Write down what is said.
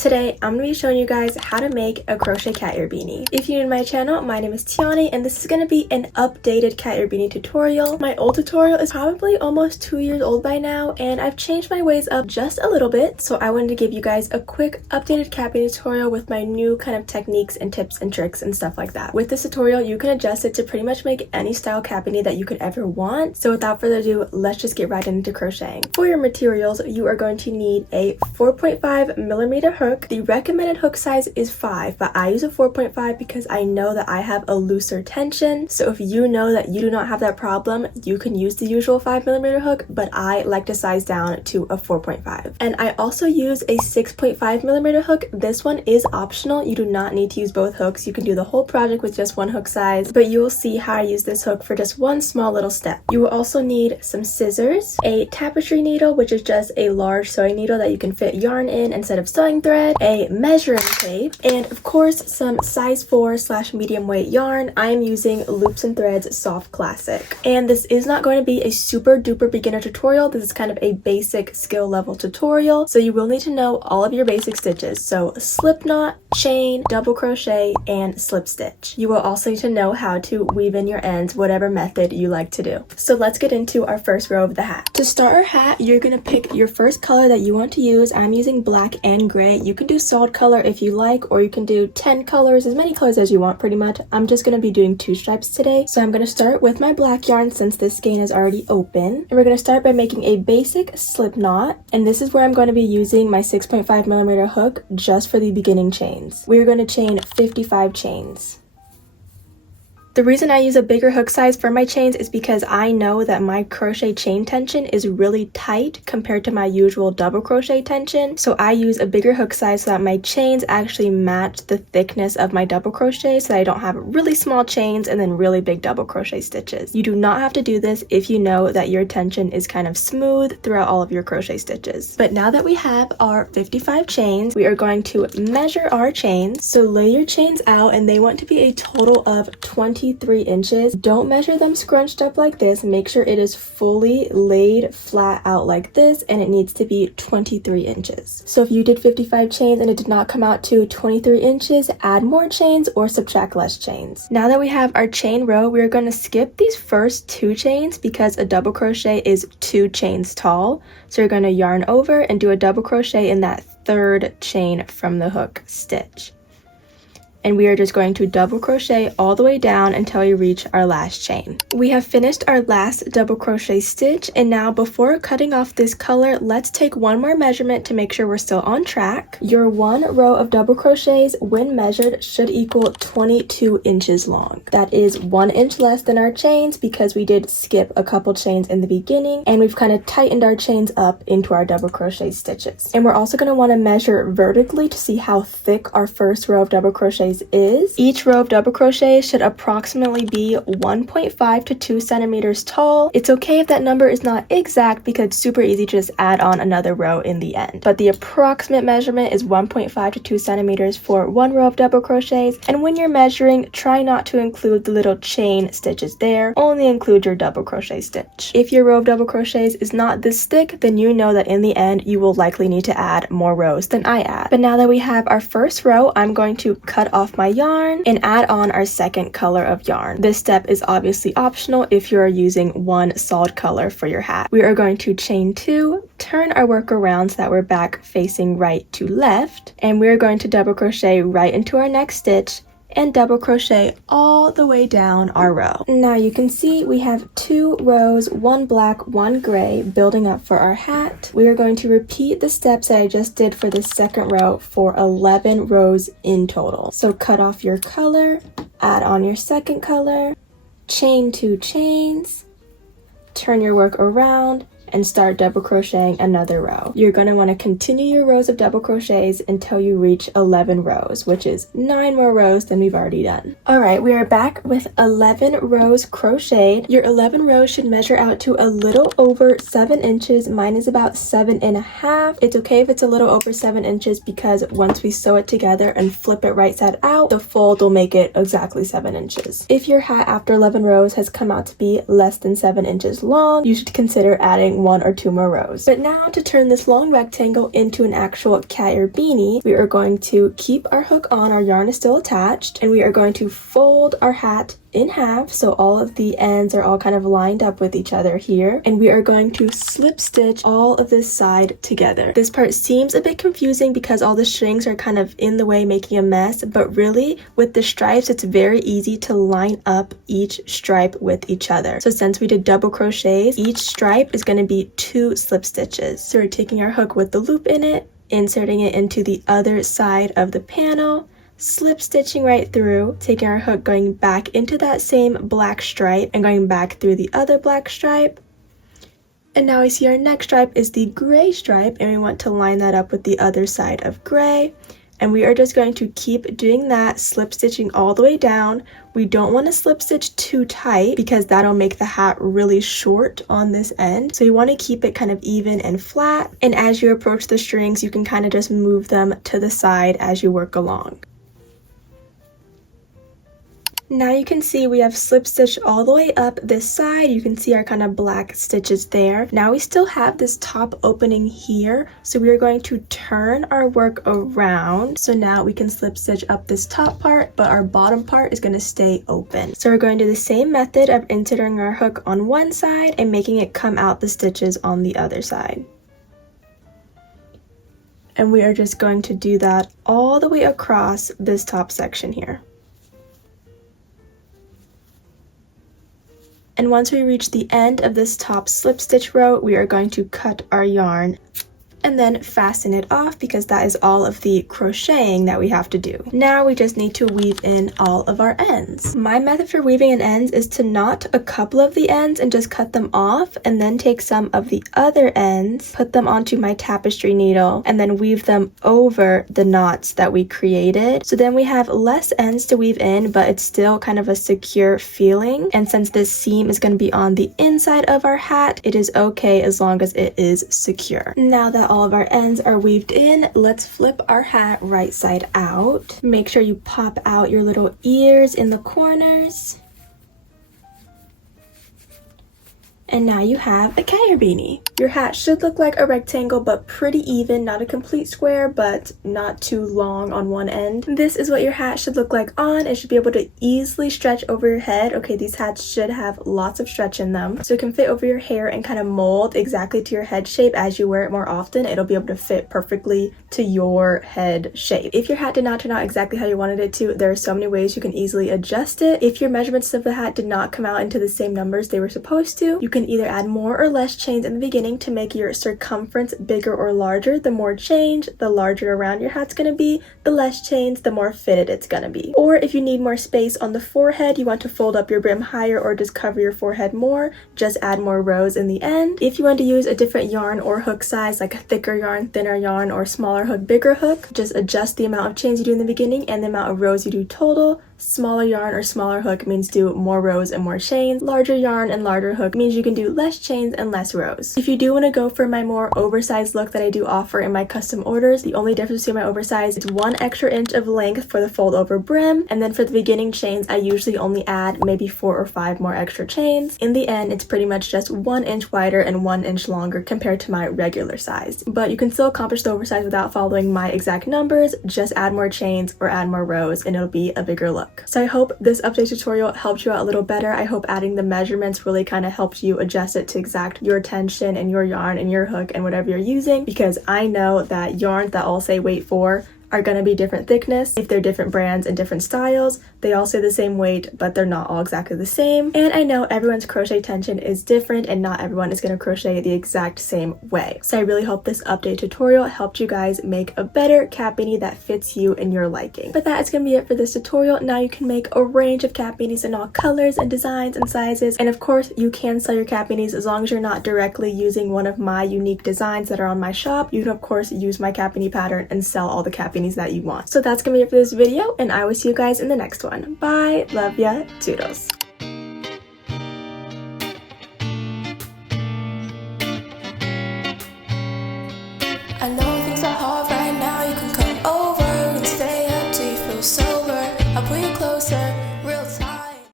Today, I'm going to be showing you guys how to make a crochet cat ear beanie. If you're new to my channel, my name is Tiani and this is going to be an updated cat ear beanie tutorial. My old tutorial is probably almost 2 years old by now and I've changed my ways up just a little bit, so I wanted to give you guys a quick updated cat beanie tutorial with my new kind of techniques and tips and tricks and stuff like that. With this tutorial, you can adjust it to pretty much make any style cat beanie that you could ever want. So without further ado, let's just get right into crocheting. For your materials, you are going to need a 4.5mm hook. The recommended hook size is 5, but I use a 4.5 because I know that I have a looser tension. So if you know that you do not have that problem, you can use the usual 5mm hook, but I like to size down to a 4.5. And I also use a 6.5mm hook. This one is optional. You do not need to use both hooks. You can do the whole project with just one hook size, but you will see how I use this hook for just one small little step. You will also need some scissors, a tapestry needle, which is just a large sewing needle that you can fit yarn in instead of sewing thread, a measuring tape, and of course some size 4/medium weight yarn. I am using Loops and Threads Soft Classic. And this is not going to be a super duper beginner tutorial. This is kind of a basic skill level tutorial, so you will need to know all of your basic stitches. So slip knot, chain, double crochet, and slip stitch. You will also need to know how to weave in your ends, whatever method you like to do. So let's get into our first row of the hat. To start our hat, you're going to pick your first color that you want to use. I'm using black and gray. You can do solid color if you like, or you can do 10 colors, as many colors as you want pretty much. I'm just going to be doing 2 stripes today. So I'm going to start with my black yarn since this skein is already open. And we're going to start by making a basic slip knot. And this is where I'm going to be using my 6.5mm hook just for the beginning chains. We're going to chain 55 chains. The reason I use a bigger hook size for my chains is because I know that my crochet chain tension is really tight compared to my usual double crochet tension. So I use a bigger hook size so that my chains actually match the thickness of my double crochet, so that I don't have really small chains and then really big double crochet stitches. You do not have to do this if you know that your tension is kind of smooth throughout all of your crochet stitches. But now that we have our 55 chains, we are going to measure our chains. So lay your chains out and they want to be a total of 23 inches. Don't measure them scrunched up like this. Make sure it is fully laid flat out like this, and it needs to be 23 inches. So if you did 55 chains and it did not come out to 23 inches, add more chains or subtract less chains. Now that we have our chain row, we're going to skip these first 2 chains because a double crochet is 2 chains tall. So you're going to yarn over and do a double crochet in that 3rd chain from the hook stitch. And we are just going to double crochet all the way down until we reach our last chain. We have finished our last double crochet stitch, and now before cutting off this color, let's take one more measurement to make sure we're still on track. Your 1 row of double crochets, when measured, should equal 22 inches long. That is 1 inch less than our chains because we did skip a couple chains in the beginning, and we've kind of tightened our chains up into our double crochet stitches. And we're also going to want to measure vertically to see how thick our first row of double crochets is. Each row of double crochet should approximately be 1.5 to 2 centimeters tall. It's okay if that number is not exact because it's super easy to just add on another row in the end. But the approximate measurement is 1.5 to 2 centimeters for 1 row of double crochets. And when you're measuring, try not to include the little chain stitches there. Only include your double crochet stitch. If your row of double crochets is not this thick, then you know that in the end you will likely need to add more rows than I add. But now that we have our first row, I'm going to cut off my yarn and add on our second color of yarn. This step is obviously optional if you are using one solid color for your hat. We are going to chain 2, turn our work around so that we're back facing right to left, and we're going to double crochet right into our next stitch and double crochet all the way down our row. Now you can see we have 2 rows, 1 black, 1 gray, building up for our hat. We are going to repeat the steps that I just did for the second row for 11 rows in total. So cut off your color, add on your second color, chain 2 chains, turn your work around, and start double crocheting another row. You're going to want to continue your rows of double crochets until you reach 11 rows, which is 9 more rows than we've already done. Alright, we are back with 11 rows crocheted. Your 11 rows should measure out to a little over 7 inches. Mine is about 7.5. It's okay if it's a little over 7 inches because once we sew it together and flip it right side out, the fold will make it exactly 7 inches. If your hat after 11 rows has come out to be less than 7 inches long, you should consider adding adding 1 or 2 more rows. But now to turn this long rectangle into an actual cat ear beanie, we are going to keep our hook on, our yarn is still attached, and we are going to fold our hat in half so all of the ends are all kind of lined up with each other here, and we are going to slip stitch all of this side together. This part seems a bit confusing because all the strings are kind of in the way, making a mess, but really with the stripes it's very easy to line up each stripe with each other. So since we did double crochets, each stripe is going to be 2 slip stitches. So we're taking our hook with the loop in it, inserting it into the other side of the panel, slip stitching right through, taking our hook, going back into that same black stripe and going back through the other black stripe. And now we see our next stripe is the gray stripe, and we want to line that up with the other side of gray. And we are just going to keep doing that, slip stitching all the way down. We don't want to slip stitch too tight because that'll make the hat really short on this end. So you want to keep it kind of even and flat. And as you approach the strings, you can kind of just move them to the side as you work along. Now you can see we have slip stitched all the way up this side. You can see our kind of black stitches there. Now we still have this top opening here, so we are going to turn our work around. So now we can slip stitch up this top part, but our bottom part is going to stay open. So we're going to do the same method of inserting our hook on one side and making it come out the stitches on the other side. And we are just going to do that all the way across this top section here. And once we reach the end of this top slip stitch row, we are going to cut our yarn and then fasten it off because that is all of the crocheting that we have to do. Now we just need to weave in all of our ends. My method for weaving in ends is to knot a couple of the ends and just cut them off, and then take some of the other ends, put them onto my tapestry needle, and then weave them over the knots that we created. So then we have less ends to weave in, but it's still kind of a secure feeling. And since this seam is going to be on the inside of our hat, it is okay as long as it is secure. Now that all of our ends are weaved in, let's flip our hat right side out. Make sure you pop out your little ears in the corners. And now you have a cat ear beanie. Your hat should look like a rectangle, but pretty even, not a complete square, but not too long on one end. This is what your hat should look like on. It should be able to easily stretch over your head. Okay, these hats should have lots of stretch in them, so it can fit over your hair and kind of mold exactly to your head shape. As you wear it more often, it'll be able to fit perfectly to your head shape. If your hat did not turn out exactly how you wanted it to, there are so many ways you can easily adjust it. If your measurements of the hat did not come out into the same numbers they were supposed to, you can either add more or less chains in the beginning to make your circumference bigger or larger. The more change, the larger around your hat's gonna be. The less chains, the more fitted it's gonna be. Or if you need more space on the forehead, you want to fold up your brim higher or just cover your forehead more, just add more rows in the end. If you want to use a different yarn or hook size, like a thicker yarn, thinner yarn, or smaller hook, bigger hook, just adjust the amount of chains you do in the beginning and the amount of rows you do total. Smaller yarn or smaller hook means do more rows and more chains. Larger yarn and larger hook means you can do less chains and less rows. If you do want to go for my more oversized look that I do offer in my custom orders, the only difference between my oversized is 1 extra inch of length for the fold over brim, and then for the beginning chains I usually only add maybe 4 or 5 more extra chains. In the end, it's pretty much just 1 inch wider and 1 inch longer compared to my regular size. But you can still accomplish the oversized without following my exact numbers. Just add more chains or add more rows and it'll be a bigger look. So I hope this update tutorial helped you out a little better. I hope adding the measurements really kind of helped you adjust it to exact your tension and your yarn and your hook and whatever you're using, because I know that yarns that all say weight 4 are going to be different thickness. If they're different brands and different styles, they all say the same weight, but they're not all exactly the same. And I know everyone's crochet tension is different and not everyone is going to crochet the exact same way. So I really hope this update tutorial helped you guys make a better cat beanie that fits you and your liking. But that is going to be it for this tutorial. Now you can make a range of cat beanies in all colors and designs and sizes. And of course, you can sell your cat beanies as long as you're not directly using one of my unique designs that are on my shop. You can of course use my cat beanie pattern and sell all the cat beanies that you want. So that's gonna be it for this video, and I will see you guys in the next one. Bye, love ya, toodles. I know things are hard.